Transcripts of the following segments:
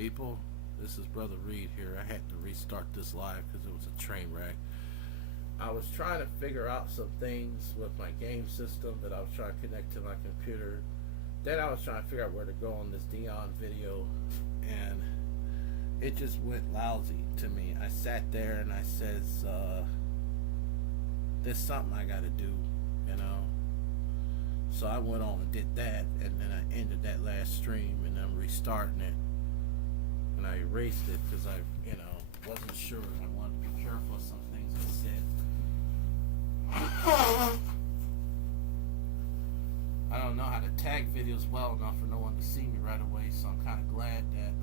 people? This is Brother Reed here. I had to restart this live because it was a train wreck. I was trying to figure out some things with my game system that I was trying to connect to my computer. Then I was trying to figure out where to go on this Dion video, and it just went lousy to me. I sat there and I says, "There's something I got to do," you know. So I went on and did that, and then I ended that last stream, and I'm restarting it, and I erased it because wasn't sure. I wanted to be careful of some things I said. I don't know how to tag videos well enough for no one to see me right away, so I'm kind of glad that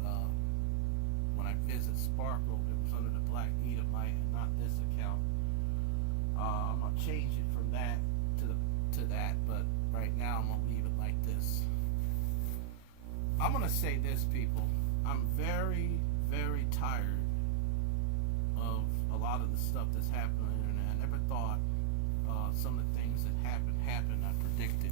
when I visit Sparkle, it was under the Black Edomite and not this account. I'm gonna change it from that to that, but right now I'm gonna leave it like this. I'm gonna say this, people. I'm very, very tired of a lot of the stuff that's happening on the internet. I never thought some of the things that happened. I predicted.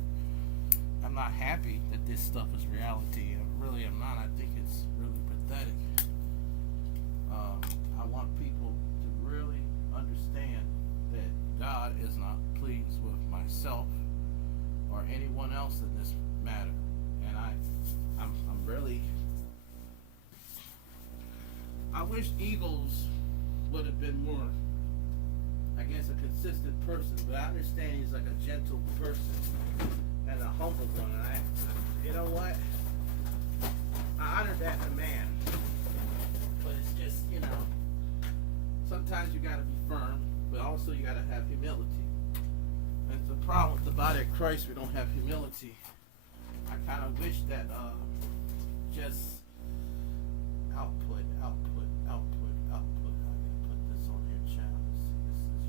I'm not happy that this stuff is reality. I really am not. I think it's really pathetic. I want people to really understand that God is not pleased with myself or anyone else in this matter. And I'm really, I wish Eagles would have been more, I guess, a consistent person, but I understand he's like a gentle person and a humble one. And you know what? I honor that in a man, but it's just, sometimes you gotta be firm, but also you gotta have humility. And it's the problem with the body of Christ, we don't have humility. I kind of wish that just output. I gotta put this on here, channel. This is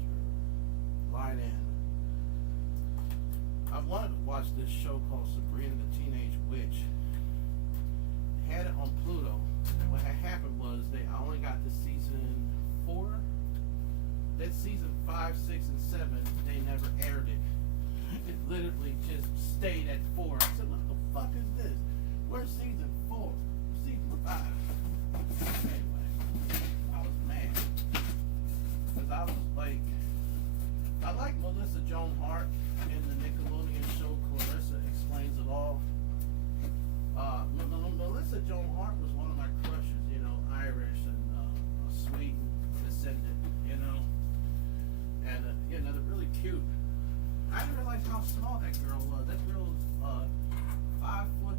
your line in. I wanted to watch this show called Sabrina the Teenage Witch. They had it on Pluto. And what had happened was I only got to season 4. That season 5, 6, and 7, they never aired it. It literally just stayed at 4. I said, what the fuck is this? Where's season 4? Season 5? Anyway, I was mad. Because I was like, I like Melissa Joan Hart in the Nickelodeon show Clarissa Explains It All. Melissa Joan Hart was one of my crushes, Irish and Sweden descendant, and they're really cute. I didn't realize how small that girl was. That girl was 5'3"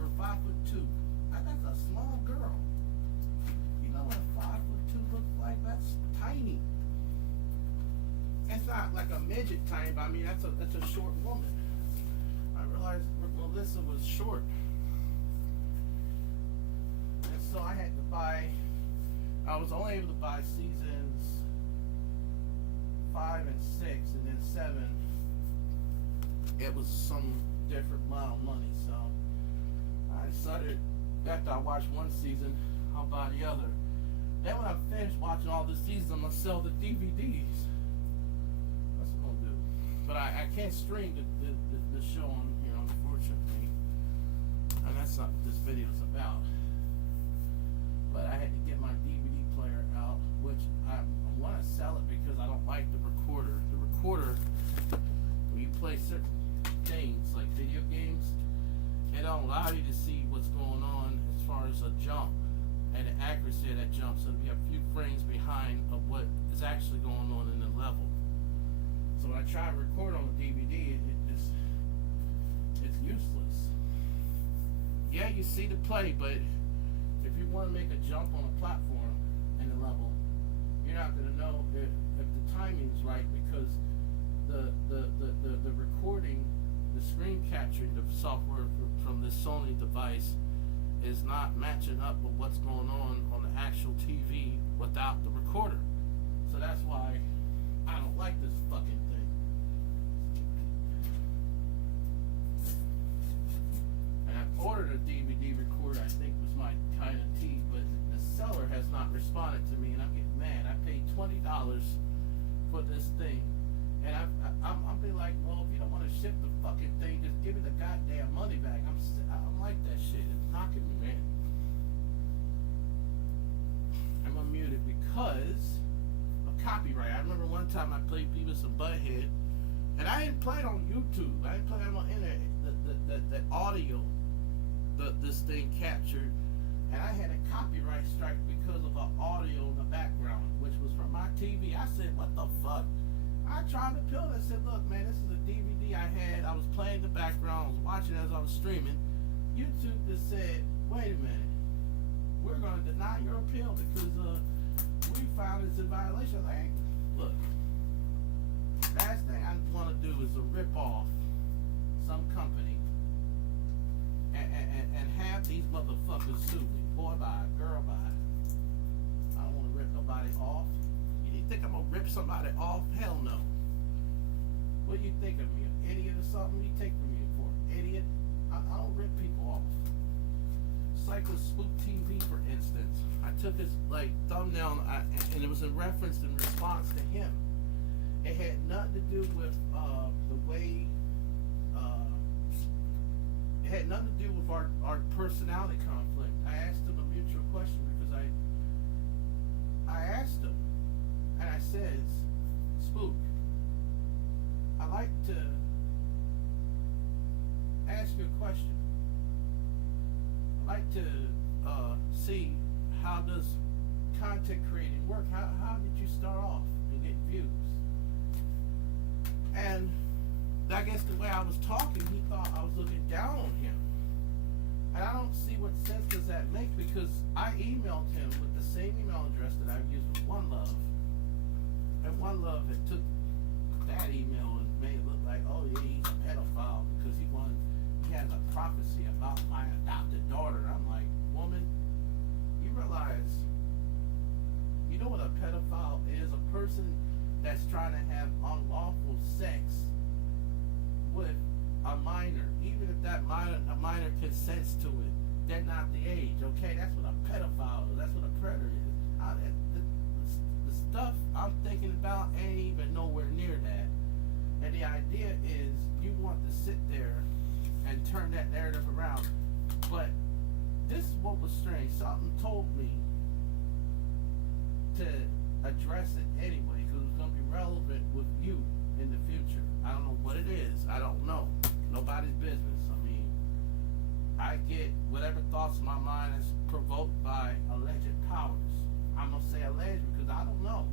or 5'2". That's a small girl. You know what a 5'2" looks like? That's tiny. It's not like a midget tiny, but I mean that's a short woman. I realized Melissa was short. And so I had to I was only able to buy seasons 5 and 6, and then 7. It was some different amount of money, so I decided after I watched one season, I'll buy the other. Then when I finished watching all the seasons, I'm gonna sell the DVDs. That's what I'm gonna do. But I can't stream the show on here, unfortunately. And that's not what this video is about. But I had to get my DVD player out, which I want to sell it because I don't like the recorder. The recorder, when you play certain things like video games, it don't allow you to see what's going on as far as a jump and the accuracy of that jump. So it'll be a few frames behind of what is actually going on in the level. So when I try to record on the DVD, it's useless. Yeah, you see the play, but if you want to make a jump on a platform in the level, you're not going to know if the timing's right because the recording, the screen capturing, the software from this Sony device is not matching up with what's going on the actual TV without the recorder. So that's why I don't like this fucking thing. And I ordered a DVD recorder I think was my kind of tea, but the seller has not responded to me, and I'm getting mad. I paid $20 for this thing, and I'm be like, well, if you don't want to ship the fucking thing, just give me the goddamn money back. I don't like that shit. It's knocking me, man. because of copyright. I remember one time I played Beavis and Butthead, and I didn't play it on YouTube. I didn't play it on the internet. The audio, this thing captured, and I had a copyright strike because of the audio in the background, which was from my TV. I said, what the fuck? I tried to appeal it. I said, look, man, this is a DVD I had. I was playing the background. I was watching it as I was streaming. YouTube just said, wait a minute. We're going to deny your appeal because we found it's in violation. Like, look, last thing I want to do is to rip off some company and have these motherfuckers sue me. Boy, bye, girl, bye. I don't want to rip nobody off. You think I'm going to rip somebody off? Hell no. What do you think of me? An idiot or something? What do you take from me for? Idiot? I don't rip people off. It's like with Spook TV, for instance. I took his thumbnail and it was in reference in response to him. It had nothing to do with the way. It had nothing to do with our personality conflict. I asked him a mutual question because I asked him, and I said, Spook, I'd like to ask you a question. I'd like to see how does content creating work? How did you start off and get views? And I guess the way I was talking, he thought I was looking down on him. And I don't see what sense does that make, because I emailed him with the same email address that I've used with One Love. And One Love had took that email and made it look like, oh yeah, he's a pedophile because he has a prophecy about my adopted daughter. I'm like, woman, you realize, you know what a pedophile is? A person that's trying to have unlawful sex with a minor, even if that minor consents to it, they're not the age. Okay, that's what a pedophile is. That's what a predator is. The stuff I'm thinking about ain't even nowhere near that. And the idea is you want to sit there and turn that narrative around. But this is what was strange. Something told me to address it anyway because it's going to be relevant with you in the future. I don't know what it is. I don't know. Nobody's business. I mean, I get whatever thoughts my mind is provoked by alleged powers. I'm going to say alleged because I don't know.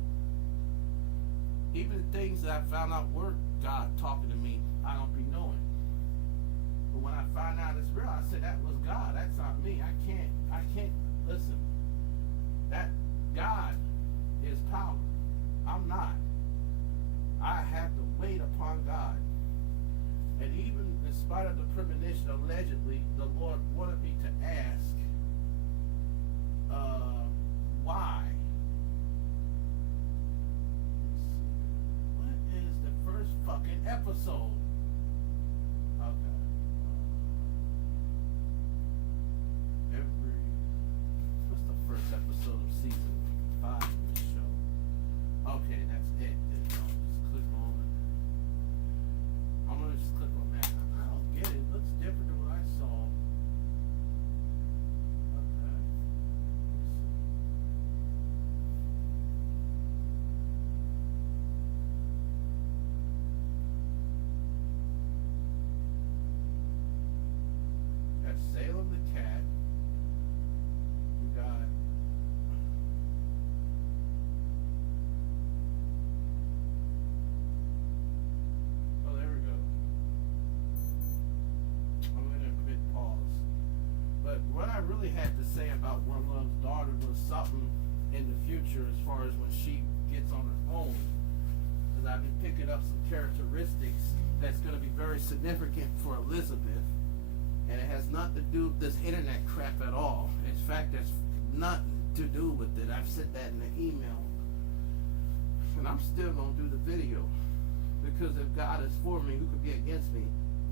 Even the things that I found out were God talking to me, I don't be knowing. But when I find out it's real, I said that was God. That's not me. I can't listen. That God is power. I'm not. I have to wait upon God. And even in spite of the premonition, allegedly, the Lord wanted me to ask, why? What is the first fucking episode? Okay. What's the first episode of season 5 of the show? Okay, that's it. Then I'll just click on it. I'm gonna just click on that. I don't get it. It looks different than what I saw. Okay. That's Salem the Cat. We got oh, there we go. I'm gonna hit pause. But what I really had to say about One Love's daughter was something in the future as far as when she gets on her own. Because I've been picking up some characteristics that's going to be very significant for Elizabeth. And it has nothing to do with this internet crap at all. In fact, there's nothing to do with it. I've said that in the email. And I'm still going to do the video. Because if God is for me, who could be against me?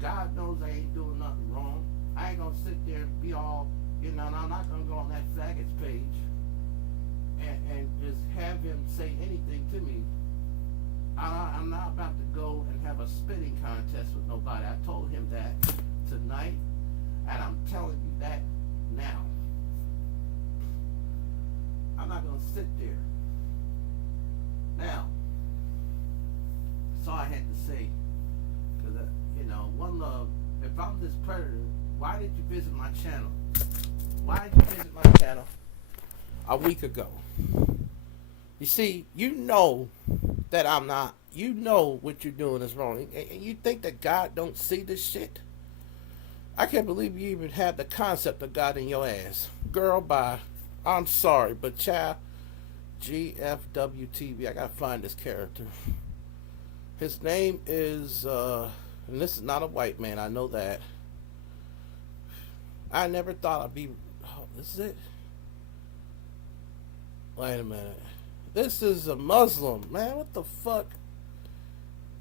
God knows I ain't doing nothing wrong. I ain't going to sit there and be all, and I'm not going to go on that faggots page and just have him say anything to me. I'm not about to go and have a spitting contest with nobody. I told him that tonight, and I'm telling you that now. I'm not going to sit there I'm this predator, why did you visit my channel? Why did you visit my channel a week ago? You see, you know that I'm not. You know what you're doing is wrong. And you think that God don't see this shit? I can't believe you even had the concept of God in your ass. Girl, bye. I'm sorry, but child, GFWTV, I gotta find this character. His name is, and this is not a white man, I know that. I never thought I'd be, oh, this is it? Wait a minute. This is a Muslim, man, what the fuck?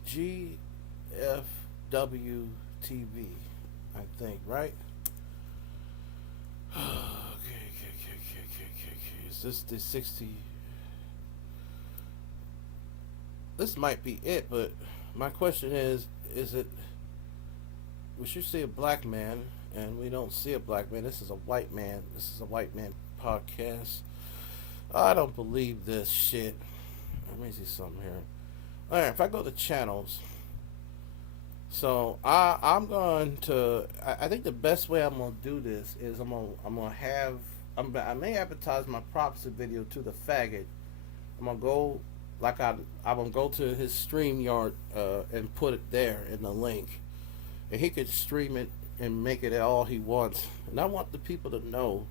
GFWTV, I think, right? Okay. Is this the 60? This might be it, but my question is it, we should see a black man, and we don't see a black man. This is a white man. This is a white man podcast. I don't believe this shit. Let me see something here. Alright, if I go to channels, so I'm going to, I think the best way I'm going to do this is I may advertise my prophecy video to the faggot. I'm going to go, I'm going to go to his StreamYard and put it there in the link. And he could stream it and make it all he wants. And I want the people to know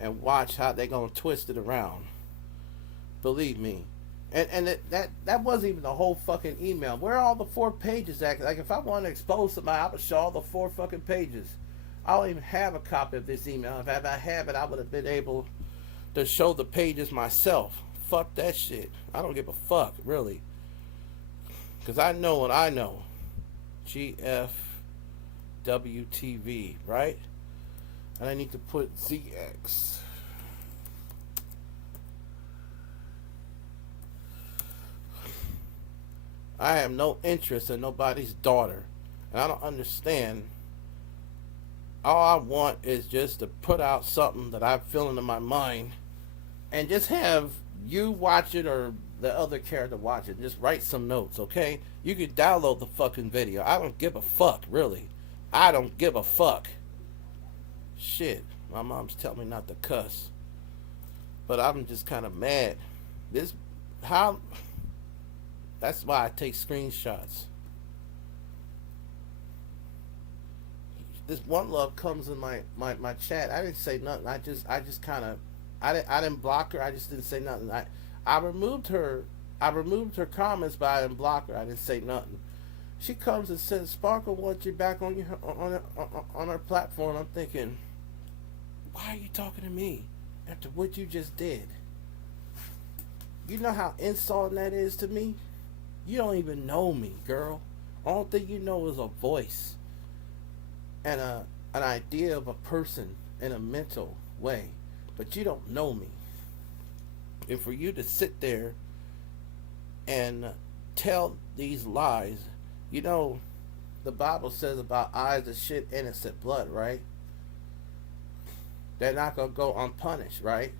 and watch how they're going to twist it around. Believe me. And that wasn't even the whole fucking email. Where are all the 4 pages at? Like, if I want to expose somebody, I would show all the 4 fucking pages. I don't even have a copy of this email. If I have it, I would have been able to show the pages myself. Fuck that shit. I don't give a fuck, really. Because I know what I know. GFWTV, right? And I need to put ZX. I have no interest in nobody's daughter. And I don't understand. All I want is just to put out something that I'm feeling in my mind. And just have you watch it or the other character watch it. Just write some notes, okay? You can download the fucking video. I don't give a fuck, really. I don't give a fuck. Shit. My mom's telling me not to cuss. But I'm just kind of mad. That's why I take screenshots. This one love comes in my chat. I didn't say nothing. I just kind of, I didn't block her. I just didn't say nothing. I removed her comments, but I didn't block her. I didn't say nothing. She comes and says, "Sparkle wants you back on our platform." I'm thinking, why are you talking to me after what you just did? You know how insulting that is to me? You don't even know me, girl. All thing you know is a voice and an idea of a person in a mental way, but you don't know me. And for you to sit there and tell these lies, you know, the Bible says about eyes that shed innocent blood, right? They're not going to go unpunished, right?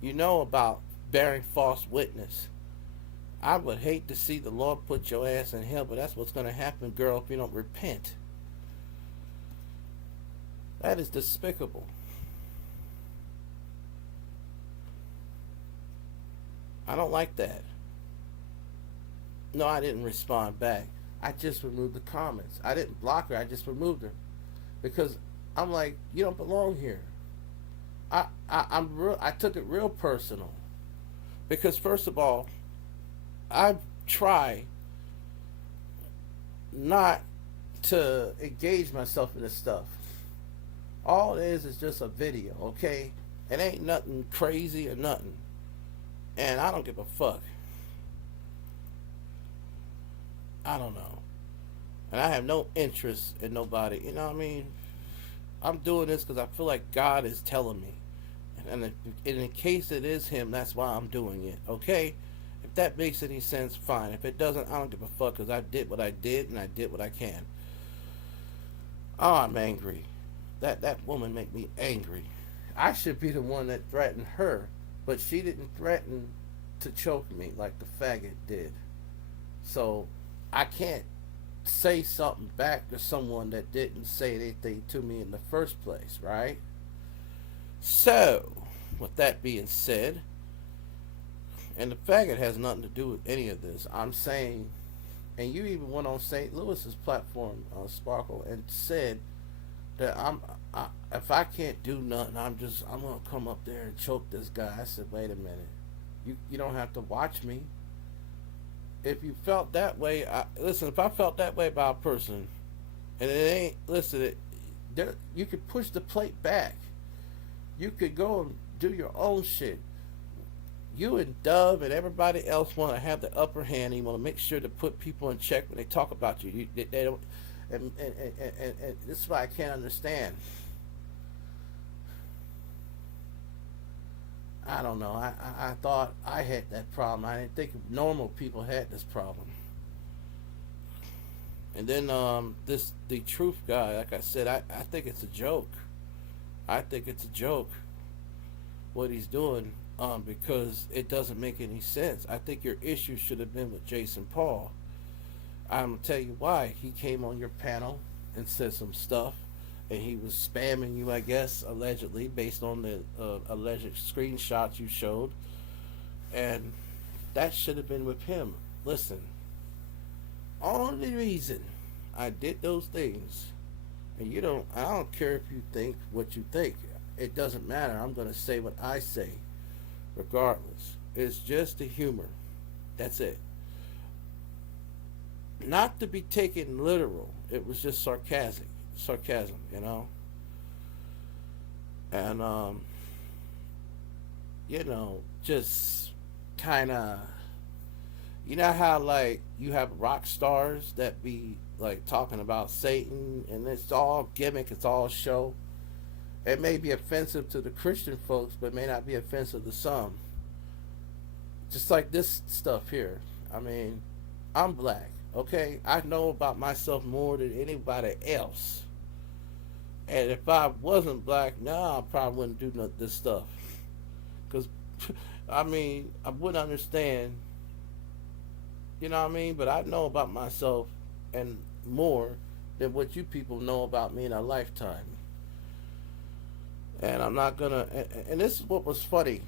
You know about bearing false witness. I would hate to see the Lord put your ass in hell, but that's what's going to happen, girl, if you don't repent. That is despicable. I don't like that. No, I didn't respond back. I just removed the comments. I didn't block her. I just removed her. Because I'm like, you don't belong here. I took it real personal. Because first of all, I try not to engage myself in this stuff. All it is just a video, okay? It ain't nothing crazy or nothing. And I don't give a fuck. I don't know. And I have no interest in nobody. You know what I mean? I'm doing this because I feel like God is telling me. And in case it is him, that's why I'm doing it, okay? If that makes any sense, fine. If it doesn't, I don't give a fuck because I did what I did and I did what I can. Oh, I'm angry. That woman make me angry. I should be the one that threatened her, but she didn't threaten to choke me like the faggot did. So I can't say something back to someone that didn't say anything to me in the first place, right? So, with that being said, and the fact it has nothing to do with any of this, I'm saying, and you even went on St. Louis's platform, Sparkle, and said that if I can't do nothing, I'm gonna come up there and choke this guy. I said, wait a minute, you don't have to watch me. If you felt that way, listen. If I felt that way about a person, and it ain't, listen, you could push the plate back. You could go and do your own shit. You and Dove and everybody else want to have the upper hand. You want to make sure to put people in check when they talk about you. They don't, and this is why I can't understand. I don't know. I thought I had that problem. I didn't think normal people had this problem. And then the truth guy, like I said, I think it's a joke. I think it's a joke what he's doing, because it doesn't make any sense. I think your issue should have been with Jason Paul. I'm gonna tell you why. He came on your panel and said some stuff, and he was spamming you, I guess, allegedly, based on the alleged screenshots you showed, and that should have been with him. Listen, only reason I did those things, and I don't care if you think what you think. It doesn't matter. I'm gonna say what I say, regardless. It's just the humor. That's it. Not to be taken literal. It was just sarcasm, and just kind of, how like you have rock stars that be like talking about Satan, and it's all gimmick, it's all show. It may be offensive to the Christian folks, but may not be offensive to some. Just like this stuff here. I mean, I'm black, okay? I know about myself more than anybody else. And if I wasn't black, now I probably wouldn't do this stuff. Because, I mean, I wouldn't understand, you know what I mean? But I know about myself and more than what you people know about me in a lifetime. And I'm not gonna, and this is what was funny,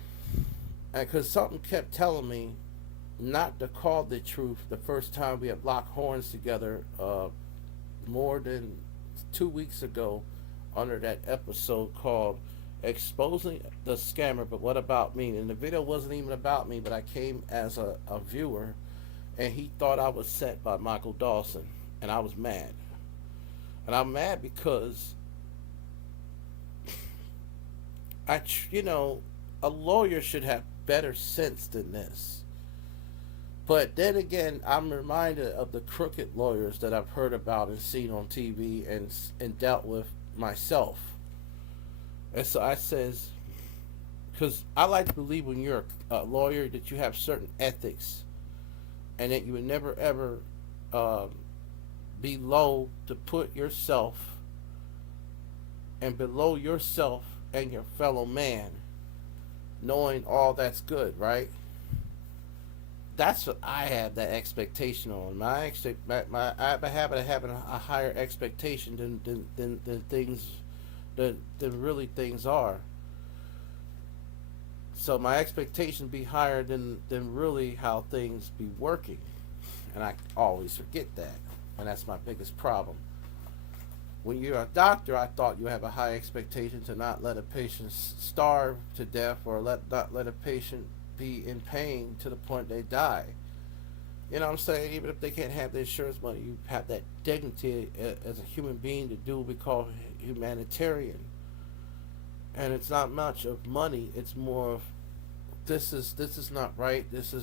because something kept telling me not to call the truth the first time we had locked horns together, more than 2 weeks ago, under that episode called Exposing the Scammer, But What About Me? And the video wasn't even about me, but I came as a viewer, and he thought I was sent by Michael Dawson, and I was mad. And I'm mad because a lawyer should have better sense than this. But then again, I'm reminded of the crooked lawyers that I've heard about and seen on TV and dealt with myself. And so I says, because I like to believe when you're a lawyer that you have certain ethics, and that you would never ever be low to put yourself and below yourself and your fellow man, knowing all that's good, right? That's what I have that expectation on. I have a habit of having a higher expectation than things than really things are. So my expectation be higher than really how things be working, and I always forget that, and that's my biggest problem. When you're a doctor, I thought you have a high expectation to not let a patient starve to death, or not let a patient be in pain to the point they die. You know what I'm saying? Even if they can't have the insurance money, you have that dignity as a human being to do what we call humanitarian. And it's not much of money. It's more of this is not right. This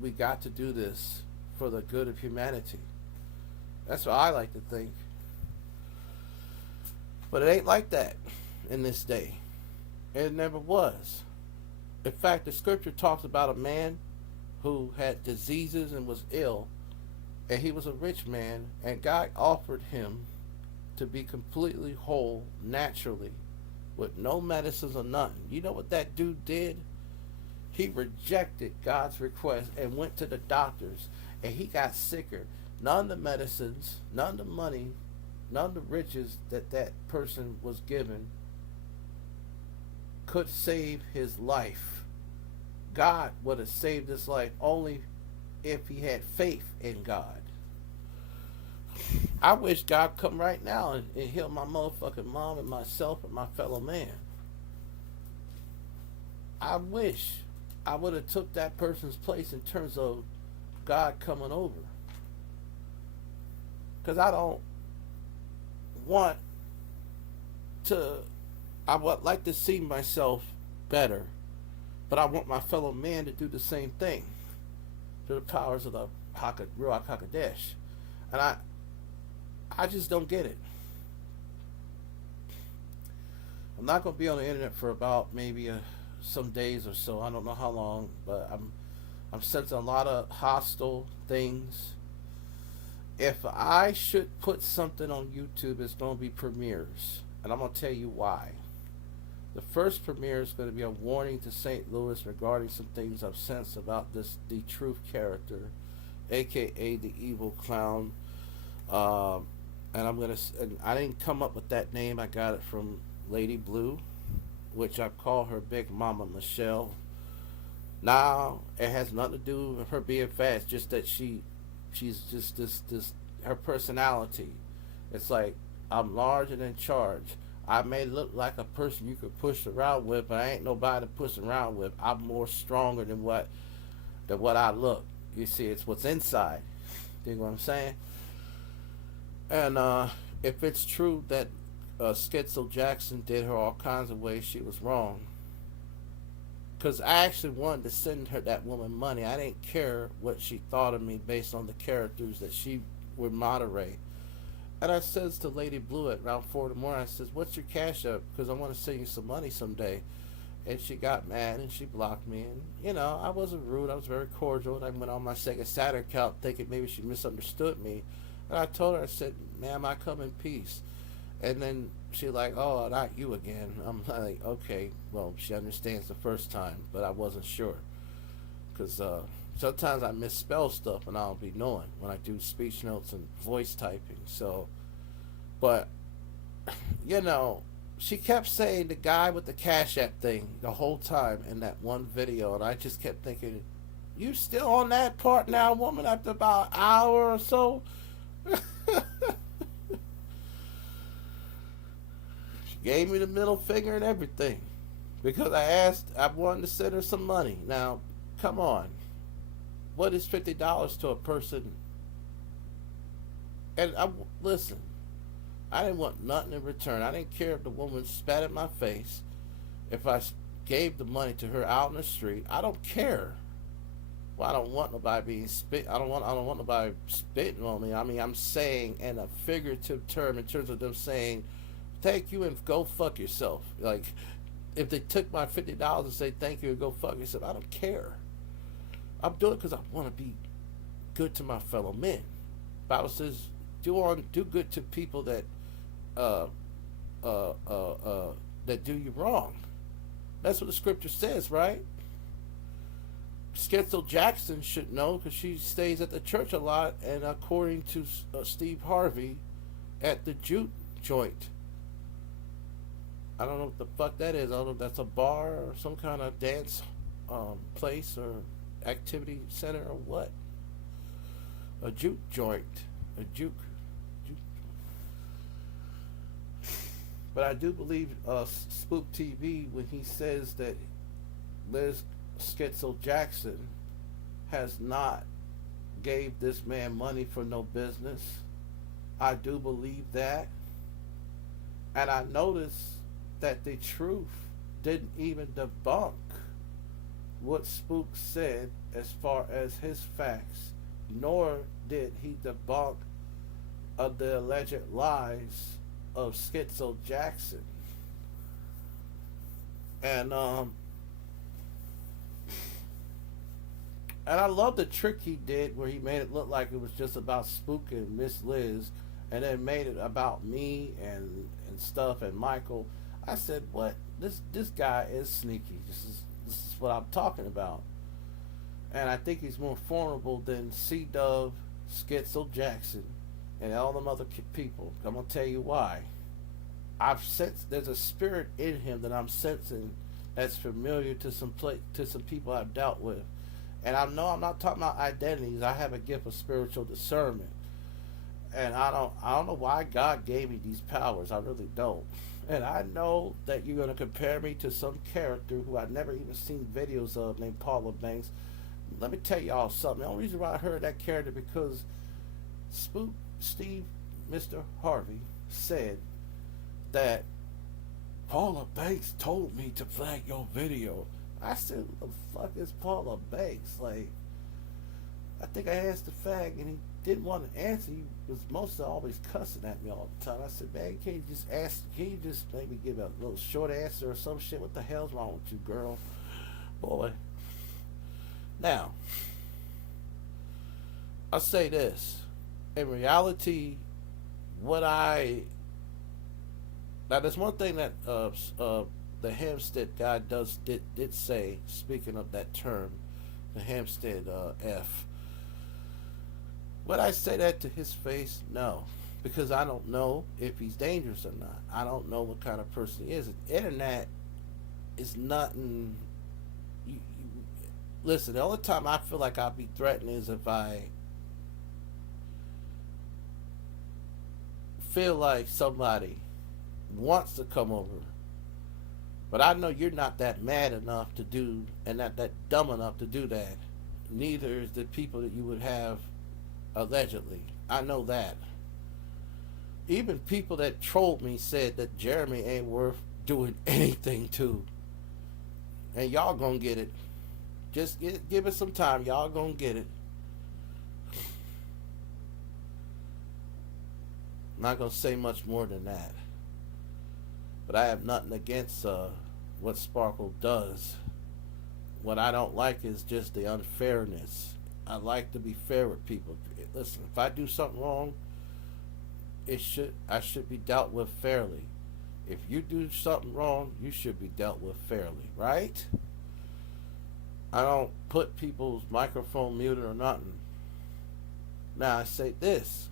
we got to do this for the good of humanity. That's what I like to think. But it ain't like that in this day. It never was. In fact, the scripture talks about a man who had diseases and was ill, and he was a rich man, and God offered him to be completely whole naturally with no medicines or nothing. You know what that dude did? He rejected God's request and went to the doctors, and he got sicker. none of the medicines, none of the money, none of the riches that that person was given could save his life. God would have saved his life only if he had faith in God. I wish God come right now and heal my motherfucking mom and myself and my fellow man. I wish I would have took that person's place in terms of God coming over. Because I don't want to, I would like to see myself better, but I want my fellow man to do the same thing through the powers of the Ruach HaKodesh. And I just don't get it. I'm not going to be on the internet for about maybe some days or so. I don't know how long, but I'm sensing a lot of hostile things. If I should put something on YouTube, it's going to be premieres, and I'm going to tell you why. The first premiere is going to be a warning to St. Louis regarding some things I've sensed about the Truth character, aka the evil clown. And I didn't come up with that name. I got it from Lady Blue, which I call her Big Mama Michelle. Now it has nothing to do with her being fat. It's just that she's just this her personality. It's like, I'm large and in charge. I may look like a person you could push around with, but I ain't nobody to push around with. I'm more stronger than what I look. You see, it's what's inside. You know what I'm saying? And if it's true that Schizo Jackson did her all kinds of ways, she was wrong. Because I actually wanted to send that woman money. I didn't care what she thought of me based on the characters that she would moderate. And I says to Lady Blue at around 4 in the morning, I says, what's your cash up? Because I want to send you some money someday. And she got mad and she blocked me. And, you know, I wasn't rude. I was very cordial. And I went on my Sega Saturn account thinking maybe she misunderstood me. And I told her, I said, ma'am, I come in peace. And then she like, oh, not you again. I'm like, okay, well, she understands the first time, but I wasn't sure. Because sometimes I misspell stuff and I don't be knowing when I do speech notes and voice typing. So, but, you know, she kept saying the guy with the Cash App thing the whole time in that one video. And I just kept thinking, you still on that part now, woman, after about an hour or so? She gave me the middle finger and everything because I wanted to send her some money. Now, come on, what is $50 to a person? And listen, I didn't want nothing in return. I didn't care if the woman spat in my face. If I gave the money to her out in the street, I don't care. Well, I don't want nobody being spit. I don't want nobody spitting on me. I mean, I'm saying in a figurative term, in terms of them saying, "Thank you and go fuck yourself." Like, if they took my $50 and say thank you and go fuck yourself, I don't care. I'm doing it because I want to be good to my fellow men. Bible says, do good to people that that do you wrong. That's what the scripture says, right? Schizo Jackson should know because she stays at the church a lot, and according to Steve Harvey, at the Juke joint. I don't know what the fuck that is. I don't know if that's a bar or some kind of dance place or activity center or what. A Juke joint. A Juke. But I do believe Spook TV when he says that Liz Schizo Jackson has not gave this man money for no business. I do believe that. And I noticed that the truth didn't even debunk what Spook said as far as his facts, nor did he debunk of the alleged lies of Schizo Jackson. And I love the trick he did where he made it look like it was just about Spook and Miss Liz, and then made it about me and stuff and Michael. I said, what? This guy is sneaky. This is what I'm talking about. And I think he's more formidable than C-Dove, Schizo Jackson, and all them other people. I'm gonna tell you why. I've sensed there's a spirit in him that I'm sensing that's familiar to to some people I've dealt with, and I know I'm not talking about identities. I have a gift of spiritual discernment, and I don't know why God gave me these powers. I really don't. And I know that you're gonna compare me to some character who I've never even seen videos of named Paula Banks. Let me tell y'all something. The only reason why I heard that character because Spook Steve Mr. Harvey said that Paula Banks told me to flag your video. I said, who the fuck is Paula Banks? Like, I think I asked the fag and he didn't want to answer. He was mostly always cussing at me all the time. I said, man, can you just ask, can you just maybe give a little short answer or some shit? What the hell's wrong with you, girl? Boy. Now, I'll say this. In reality, what I now there's one thing that the Hampstead guy did say. Speaking of that term, the Hampstead F. Would I say that to his face? No, because I don't know if he's dangerous or not. I don't know what kind of person he is. The internet is nothing. Listen, the only time I feel like I'll be threatened is if I feel like somebody wants to come over. But I know you're not that mad enough to do, and not that dumb enough to do that. Neither is the people that you would have allegedly. I know that. Even people that trolled me said that Jeremy ain't worth doing anything to. And y'all gonna get it. Just give it some time. Y'all gonna get it. I'm not gonna say much more than that. But I have nothing against what Sparkle does. What I don't like is just the unfairness. I like to be fair with people. Listen, if I do something wrong, I should be dealt with fairly. If you do something wrong, you should be dealt with fairly, right? I don't put people's microphone muted or nothing. Now I say this.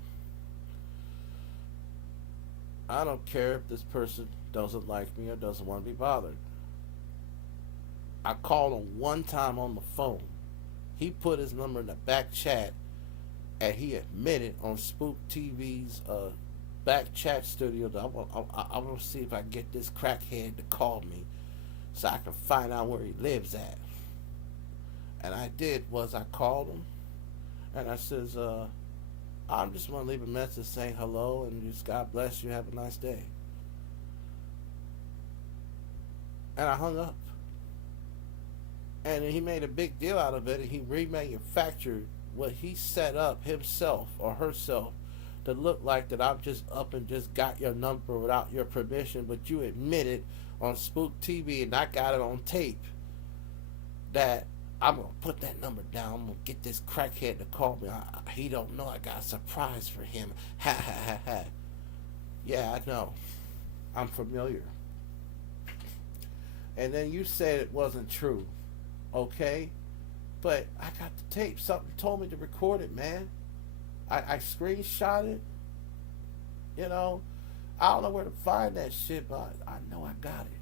I don't care if this person doesn't like me or doesn't want to be bothered. I called him one time on the phone. He put his number in the back chat, and he admitted on Spook TV's back chat studio that I want to see if I can get this crackhead to call me so I can find out where he lives at. And I did was I called him, and I says, I'm just want to leave a message saying hello and just God bless you, have a nice day. And I hung up. And he made a big deal out of it, and he remanufactured what he set up himself or herself to look like that I've just up and just got your number without your permission, but you admitted on Spook TV, and I got it on tape, that I'm going to put that number down. I'm going to get this crackhead to call me. He don't know I got a surprise for him. Ha, ha, ha, ha. Yeah, I know. I'm familiar. And then you said it wasn't true. Okay? But I got the tape. Something told me to record it, man. I screenshot it. You know? I don't know where to find that shit, but I know I got it.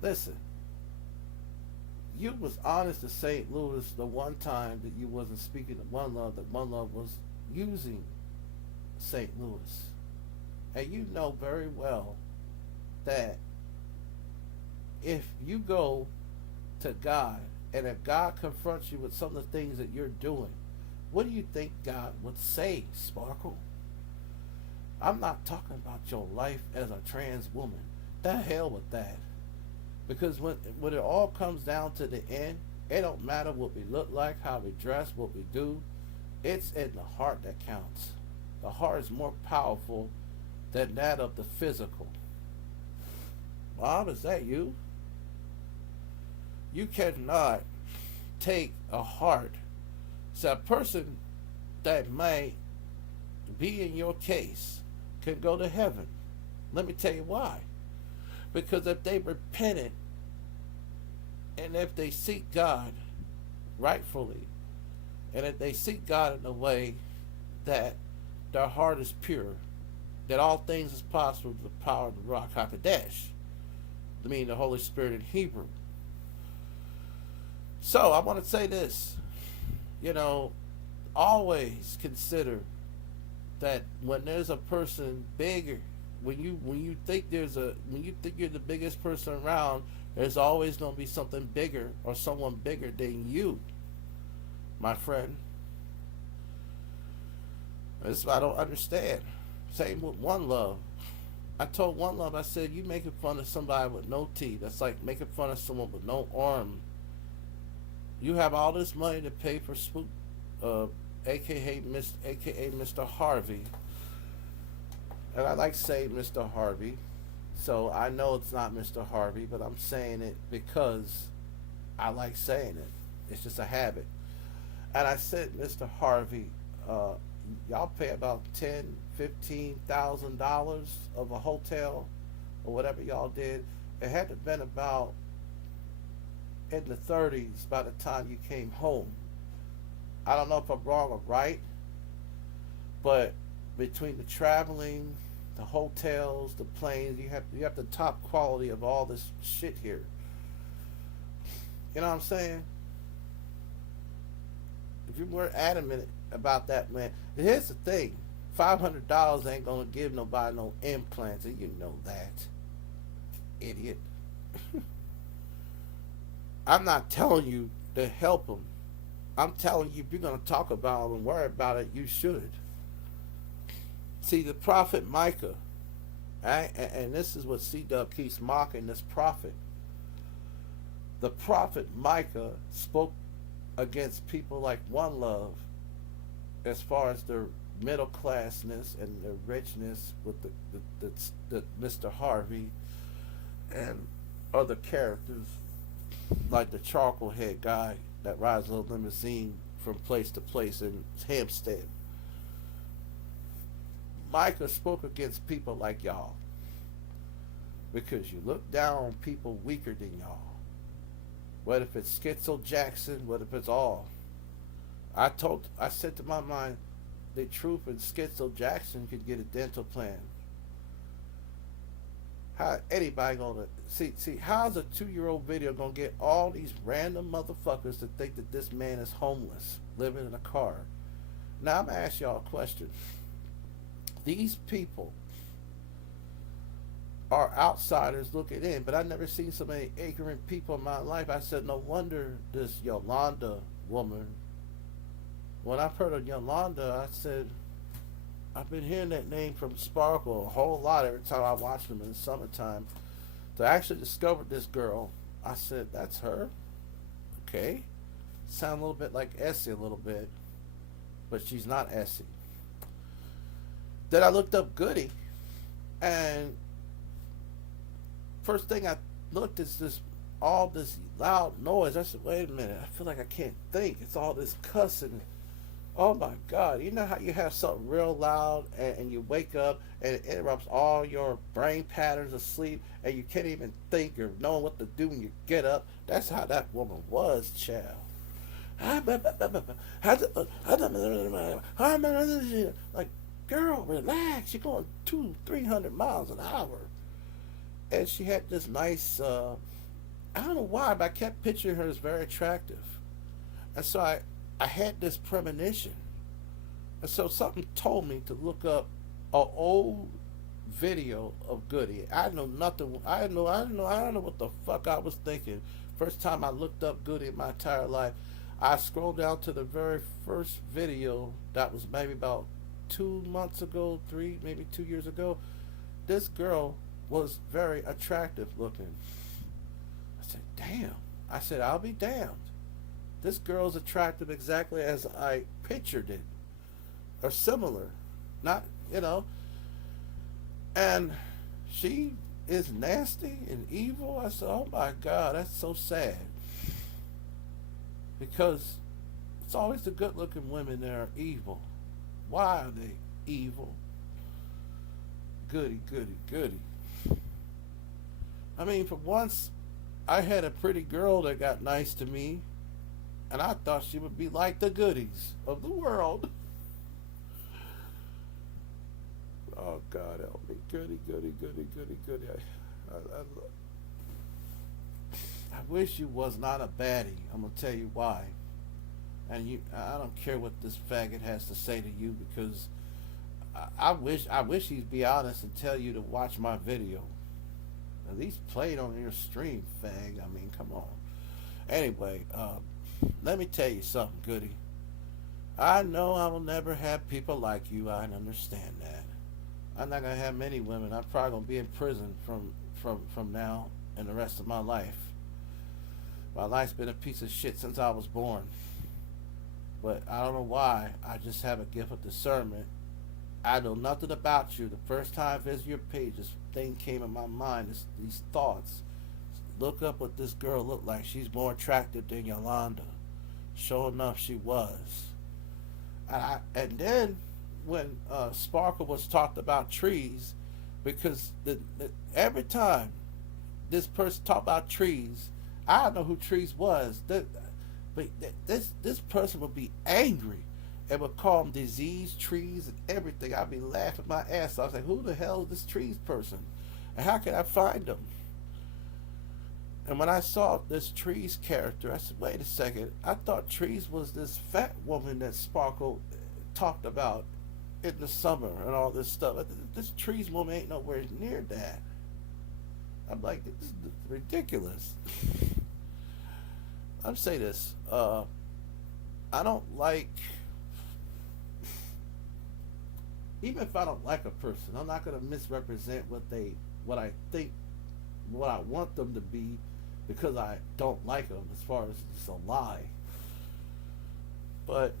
Listen, you was honest to St. Louis the one time that you wasn't speaking to One Love, that One Love was using St. Louis. And you know very well that if you go to God, and if God confronts you with some of the things that you're doing, what do you think God would say, Sparkle? I'm not talking about your life as a trans woman. The hell with that. Because when it all comes down to the end, it don't matter what we look like, how we dress, what we do. It's in the heart that counts. The heart is more powerful than that of the physical. Bob, is that you? You cannot take a heart. So a person that might be in your case can go to heaven. Let me tell you why. Because if they repented and if they seek God rightfully, and that they seek God in a way that their heart is pure, that all things is possible with the power of the Ruach HaKodesh, meaning the Holy Spirit in Hebrew. So I want to say this, you know, always consider that when there's a person bigger, when you think you're the biggest person around, there's always going to be something bigger or someone bigger than you, my friend. That's what I don't understand. Same with One Love. I told One Love, I said, you making fun of somebody with no teeth. That's like making fun of someone with no arm. You have all this money to pay for Spook, aka Mr. Harvey. And I like saying Mr. Harvey. So I know it's not Mr. Harvey, but I'm saying it because I like saying it. It's just a habit. And I said, Mr. Harvey, uh, y'all pay about $10,000, $15,000 of a hotel or whatever y'all did. It had to have been about in the 30s by the time you came home. I don't know if I'm wrong or right, but between the traveling, the hotels, the planes, you have the top quality of all this shit here. You know what I'm saying? If you weren't adamant about that, man, here's the thing: $500 ain't gonna give nobody no implants, and you know that, idiot. I'm not telling you to help them. I'm telling you, if you're gonna talk about it and worry about it, you should. See, the prophet Micah, right? And this is what C Dub keeps mocking this prophet. The prophet Micah spoke against people like One Love as far as their middle classness and their richness with the Mr. Harvey and other characters like the charcoal head guy that rides a little limousine from place to place in Hampstead. Micah spoke against people like y'all because you look down on people weaker than y'all. What if it's Schizo Jackson? What if it's all? I said to my mind, the truth and Schizo Jackson could get a dental plan. How anybody gonna see? How's a 2-year-old video gonna get all these random motherfuckers to think that this man is homeless, living in a car? Now I'm gonna ask y'all a question. These people are outsiders looking in, but I've never seen so many ignorant people in my life. I said, no wonder this Yolanda woman. When I heard of Yolanda, I said, I've been hearing that name from Sparkle a whole lot every time I watch them in the summertime. To actually discover this girl, I said, that's her? Okay. Sound a little bit like Essie a little bit, but she's not Essie. Then I looked up Goody, and first thing I looked is all this loud noise. I said, wait a minute, I feel like I can't think. It's all this cussing. Oh my God. You know how you have something real loud and you wake up and it interrupts all your brain patterns of sleep and you can't even think or know what to do when you get up? That's how that woman was, child. Like, girl, relax. You're going 200-300 miles an hour. And she had this nice, I don't know why, but I kept picturing her as very attractive. And so I had this premonition. And so something told me to look up an old video of Goody. I know nothing. I don't know what the fuck I was thinking. First time I looked up Goody in my entire life, I scrolled down to the very first video that was maybe about 2 months ago, maybe 2 years ago. This girl was very attractive looking. I said, damn. I said, I'll be damned. This girl's attractive exactly as I pictured it. Or similar. Not, And she is nasty and evil. I said, oh my God, that's so sad. Because it's always the good looking women that are evil. Why are they evil? Goody, goody, goody. I mean, for once, I had a pretty girl that got nice to me. And I thought she would be like the goodies of the world. Oh God, help me, goody, goody, goody, goody, goody. I wish you was not a baddie. I'm gonna tell you why. And I don't care what this faggot has to say to you because I wish he'd be honest and tell you to watch my video. At least play it on your stream, fag. I mean, come on. Anyway, let me tell you something, goody. I know I will never have people like you. I understand that. I'm not gonna have many women. I'm probably gonna be in prison from now and the rest of my life. My life's been a piece of shit since I was born. But I don't know why. I just have a gift of discernment. I know nothing about you. The first time I visited your page, this thing came in my mind. These thoughts. Look up what this girl looked like. She's more attractive than Yolanda. Sure enough, she was. And then when Sparkle was talked about trees, because every time this person talked about trees, I don't know who trees was. But this person would be angry and would call them disease trees and everything. I'd be laughing my ass off. I was like, who the hell is this trees person? And how can I find them? And when I saw this Trees character, I said, wait a second. I thought Trees was this fat woman that Sparkle talked about in the summer and all this stuff. This Trees woman ain't nowhere near that. I'm like, this is ridiculous. I'm say this. I don't like, even if I don't like a person, I'm not gonna misrepresent what I think, what I want them to be, because I don't like them. As far as it's a lie. But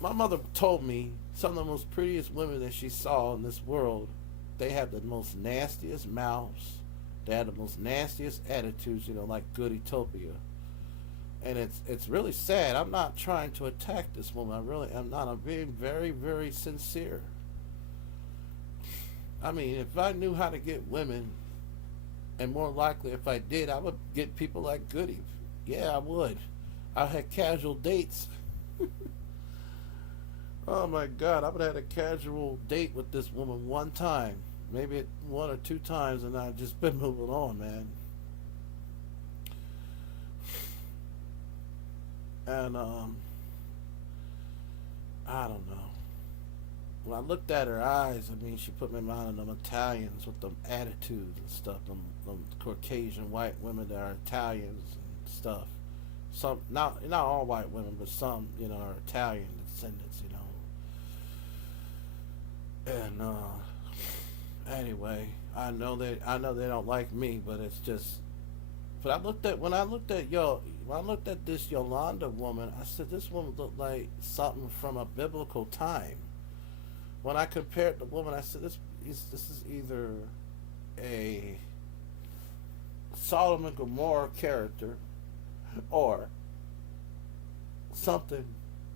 my mother told me some of the most prettiest women that she saw in this world, they have the most nastiest mouths. They have the most nastiest attitudes, like Goodytopia. And it's really sad. I'm not trying to attack this woman. I really am not. I'm being very, very sincere. I mean, if I knew how to get women, and more likely if I did, I would get people like Goody. Yeah, I would. I had casual dates. Oh my God, I would have had a casual date with this woman one time, maybe one or two times, and I've just been moving on, man. And I don't know. When I looked at her eyes, I mean, she put me in mind of them Italians with them attitudes and stuff. Them Caucasian white women that are Italians and stuff. Some, not all white women, but some, are Italian descendants, And anyway, I know they don't like me, but it's just. But when I looked at this Yolanda woman, I said this woman looked like something from a biblical time. When I compared the woman, I said this is either a Sodom and Gomorrah character or something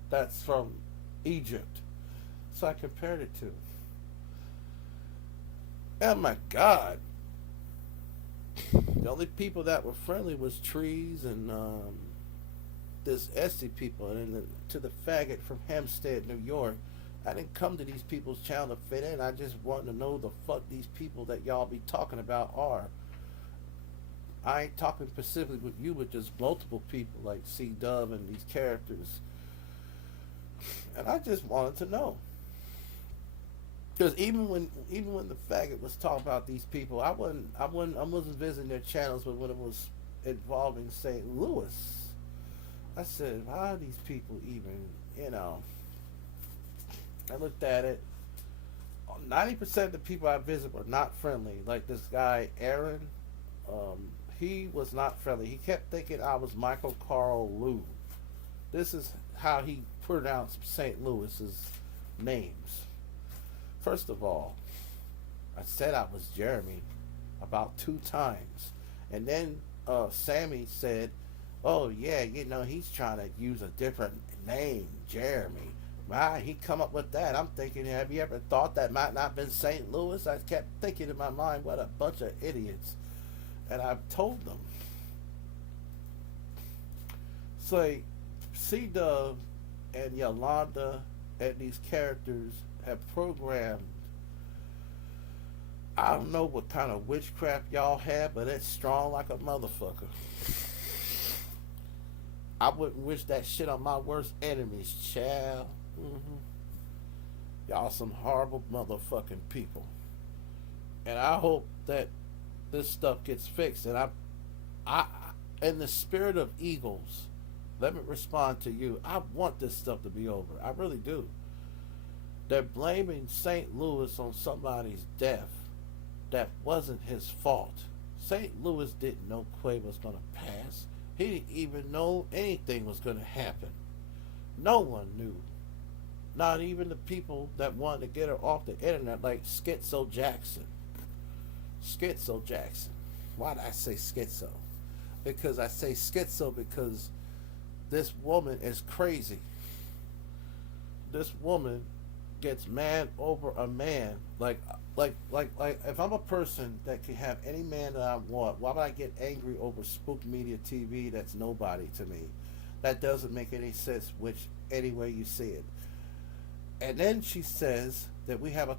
that's from Egypt. So I compared it to. Oh my God. The only people that were friendly was Trees and this Essie people, and to the faggot from Hempstead, New York. I didn't come to these people's channel to fit in. I just wanted to know the fuck these people that y'all be talking about are. I ain't talking specifically with you, but just multiple people like C Dub and these characters. And I just wanted to know. Because even when the faggot was talking about these people, I wasn't visiting their channels, but when it was involving St. Louis, I said, how are these people even, I looked at it. 90% of the people I visit were not friendly. Like this guy, Aaron, he was not friendly. He kept thinking I was Michael Carl Lou. This is how he pronounced St. Louis's names. First of all, I said I was Jeremy about 2 times. And then Sammy said, oh yeah, he's trying to use a different name, Jeremy. Why he come up with that? I'm thinking, have you ever thought that might not have been St. Louis? I kept thinking in my mind, what a bunch of idiots. And I've told them. So C Dub and Yolanda and these characters have programmed. I don't know what kind of witchcraft y'all have, but it's strong like a motherfucker. I wouldn't wish that shit on my worst enemies, child. Y'all some horrible motherfucking people. And I hope that this stuff gets fixed. And I, in the spirit of Eagles, let me respond to you. I want this stuff to be over. I really do. They're blaming St. Louis on somebody's death that wasn't his fault. St. Louis didn't know Quay was going to pass. He didn't even know anything was going to happen. No one knew. Not even the people that wanted to get her off the internet, like Schizo Jackson. Schizo Jackson. Why did I say schizo? Because I say schizo because this woman is crazy. This woman gets mad over a man. Like if I'm a person that can have any man that I want, why would I get angry over Spook Media TV that's nobody to me? That doesn't make any sense which any way you see it. And then she says that we have a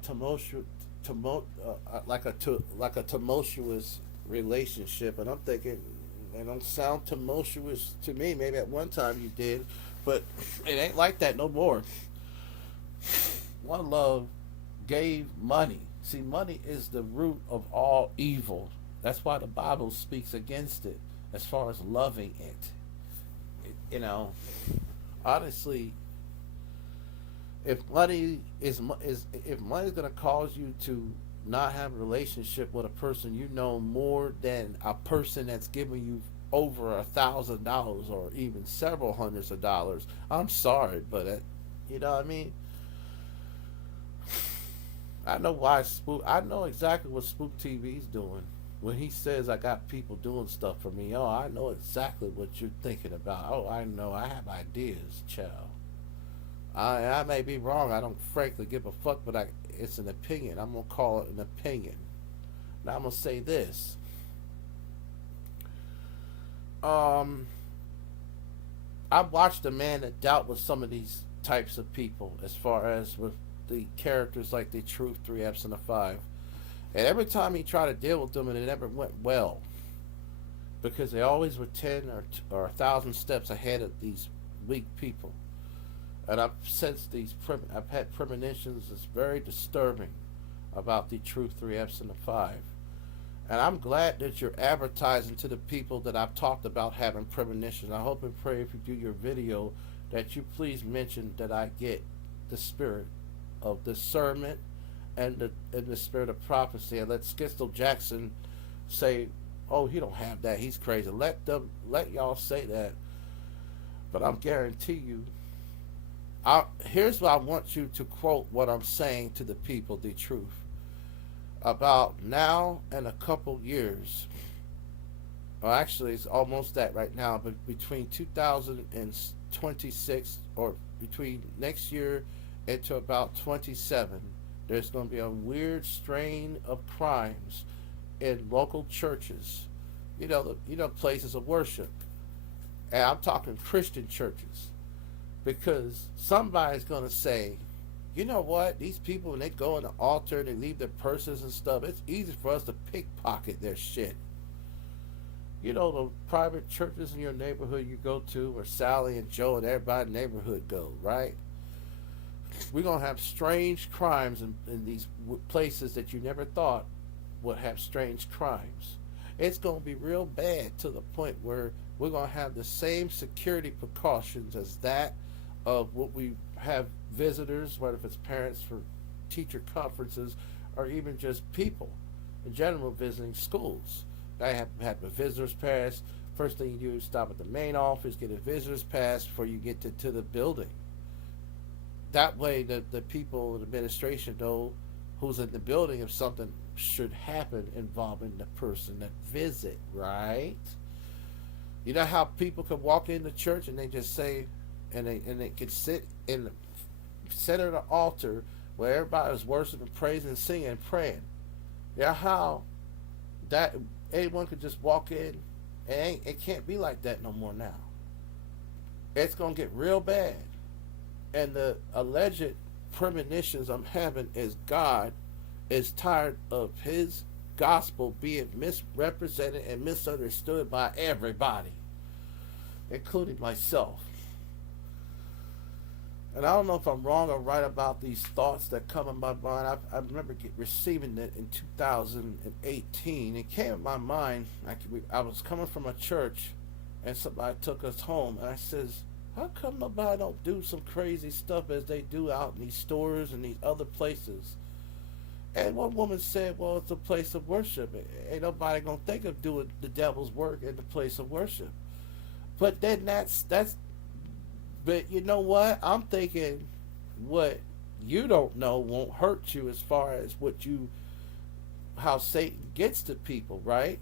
like a tumultuous relationship, and I'm thinking, it don't sound tumultuous to me. Maybe at one time you did, but it ain't like that no more. One Love gave money. See, money is the root of all evil. That's why the Bible speaks against it, as far as loving it. Honestly, if money is if money is going to cause you to not have a relationship with a person you know more than a person that's giving you over $1,000 or even several hundreds of dollars, I'm sorry, but you know what I mean. I know why Spook. I know exactly what Spook TV's doing when he says I got people doing stuff for me. Oh, I know exactly what you're thinking about. Oh, I know. I have ideas, child. I may be wrong. I don't frankly give a fuck, but it's an opinion. I'm gonna call it an opinion. Now I'm gonna say this. I watched a man that dealt with some of these types of people, as far as with the characters like the Truth, 3 F's and the 5. And every time he tried to deal with them, and it never went well, because they always were 10 or 1,000 steps ahead of these weak people. And I've sensed I've had premonitions that's very disturbing about the Truth, 3 F's and the 5. And I'm glad that you're advertising to the people that I've talked about having premonitions. I hope and pray if you do your video that you please mention that I get the spirit of discernment and the spirit of prophecy, and let Schizo Jackson say, "Oh, he don't have that. He's crazy." Let y'all say that. But I'm guarantee you. Here's what I want you to quote what I'm saying to the people, the truth. About now and a couple years, or actually it's almost that right now, but between 2026 or between next year into about 27, there's going to be a weird strain of crimes in local churches, places of worship, and I'm talking Christian churches, because somebody's going to say, you know what, these people, when they go on the altar and they leave their purses and stuff, it's easy for us to pickpocket their shit. The private churches in your neighborhood you go to, where Sally and Joe and everybody in the neighborhood go, right? We're going to have strange crimes in these places that you never thought would have strange crimes. It's going to be real bad, to the point where we're going to have the same security precautions as that of what we have visitors, whether it's parents for teacher conferences or even just people in general visiting schools. I have a visitor's pass. First thing you do is stop at the main office, get a visitor's pass before you get to the building. That way the people in administration know who's in the building if something should happen involving the person that visit, right? You know how people could walk into church and they just say, and they could sit in the center of the altar where everybody is worshiping, praising, singing, and praying. Yeah, how that anyone could just walk in, and it can't be like that no more now. it's gonna get real bad. And the alleged premonitions I'm having is God is tired of his gospel being misrepresented and misunderstood by everybody, including myself. And I don't know if I'm wrong or right about these thoughts that come in my mind. I remember receiving it in 2018. It came in my mind. I was coming from a church, and somebody took us home, and I says, "How come nobody don't do some crazy stuff as they do out in these stores and these other places?" And one woman said, "Well, it's a place of worship. Ain't nobody gonna think of doing the devil's work in the place of worship." But then that's but you know what? I'm thinking what you don't know won't hurt you as far as how Satan gets to people, right?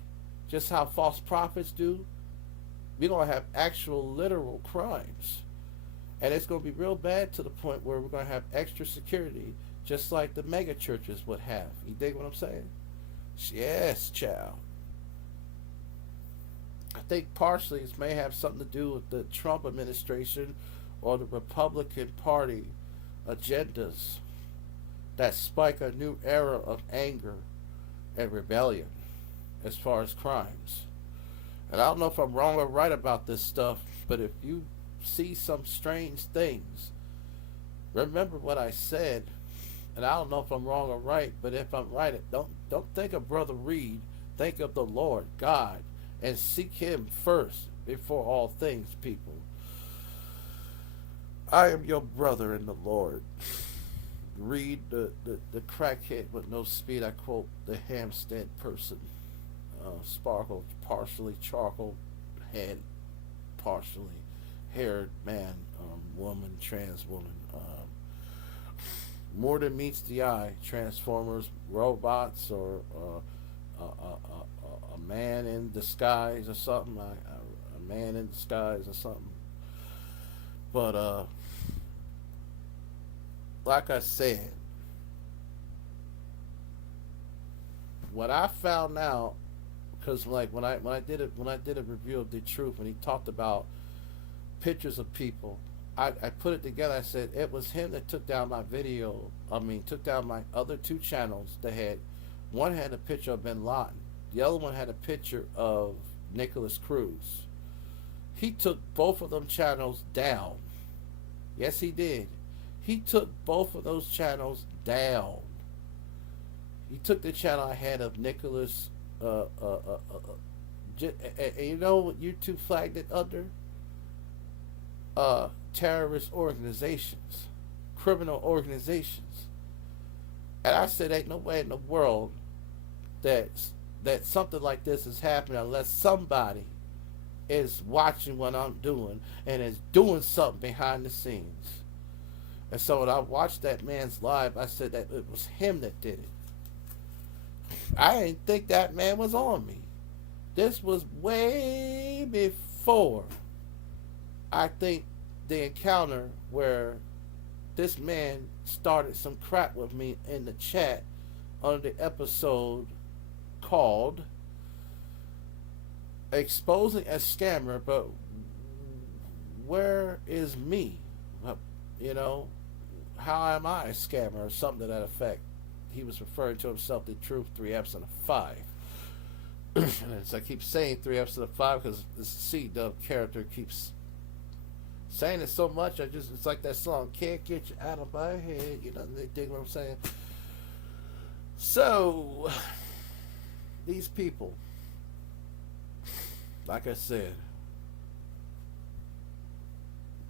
Just how false prophets do. We're going to have actual literal crimes. And it's going to be real bad to the point where we're going to have extra security, just like the mega churches would have. You dig what I'm saying? Yes, child. I think partially it may have something to do with the Trump administration or the Republican Party agendas that spike a new era of anger and rebellion as far as crimes. And I don't know if I'm wrong or right about this stuff, but if you see some strange things, remember what I said. And I don't know if I'm wrong or right, but if I'm right, don't think of Brother Reed. Think of the Lord God and seek Him first before all things, people. I am your brother in the Lord. Read the crackhead with no speed. I quote the Hampstead person. Sparkle, partially charcoal head, partially haired man, woman, trans woman. More than meets the eye. Transformers, robots, or a man in disguise or something. A man in disguise or something. But like I said, what I found out, because like when I did a review of The Truth, and he talked about pictures of people, I put it together. I said it was him that took down my video. Took down my other two channels. That had one had a picture of Bin Laden, the other one had a picture of Nicholas Cruz. He took both of them channels down. Yes, he did. He took both of those channels down. He took the channel I had of Nicholas. You know what YouTube flagged it under? Terrorist organizations, criminal organizations. And I said, ain't no way in the world that something like this is happening unless somebody is watching what I'm doing and is doing something behind the scenes. And so when I watched that man's live, I said that it was him that did it. I didn't think that man was on me. This was way before, I think, the encounter where this man started some crap with me in the chat on the episode called Exposing a Scammer, but where is me? You know, how am I a scammer, or something to that effect. He was referring to himself, The Truth, 3 episodes of 5. And I keep saying 3 episodes of 5 because the C-Dub character keeps saying it so much. It's like that song, can't get you out of my head. You know, they dig what I'm saying. So, these people, like I said,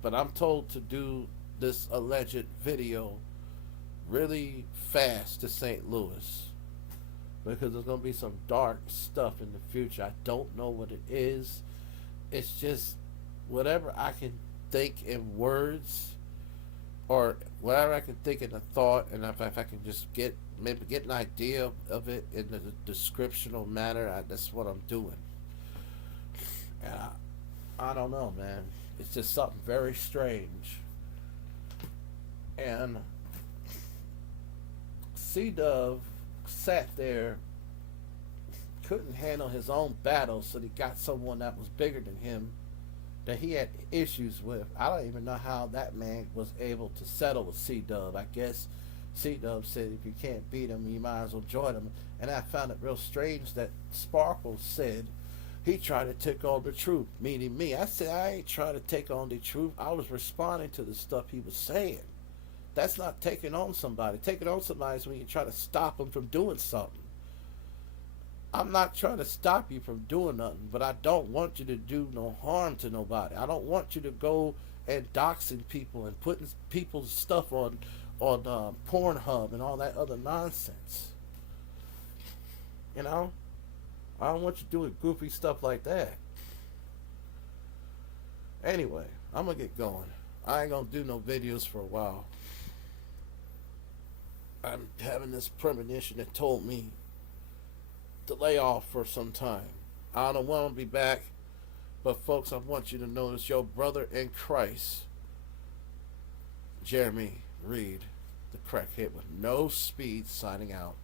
but I'm told to do this alleged video really fast to St. Louis because there's going to be some dark stuff in the future. I don't know what it is. It's just whatever I can think in words, or whatever I can think in a thought, and if I can just get an idea of it in the descriptional manner, that's what I'm doing. And I don't know, man. It's just something very strange. And C-Dub sat there, couldn't handle his own battle, so he got someone that was bigger than him that he had issues with. I don't even know how that man was able to settle with C Dub. I guess C Dub said if you can't beat him, you might as well join him. And I found it real strange that Sparkle said he tried to take on the truth, meaning me. I said I ain't trying to take on the truth. I was responding to the stuff he was saying. That's not taking on somebody. Taking on somebody is when you try to stop them from doing something. I'm not trying to stop you from doing nothing, but I don't want you to do no harm to nobody. I don't want you to go and doxing people and putting people's stuff on Pornhub and all that other nonsense. You know, I don't want you doing goofy stuff like that. Anyway, I'm gonna get going. I ain't gonna do no videos for a while. I'm having this premonition that told me to lay off for some time. I don't know when I'll be back, but folks, I want you to know it's your brother in Christ, Jeremy Reed, the crackhead with no speed, signing out.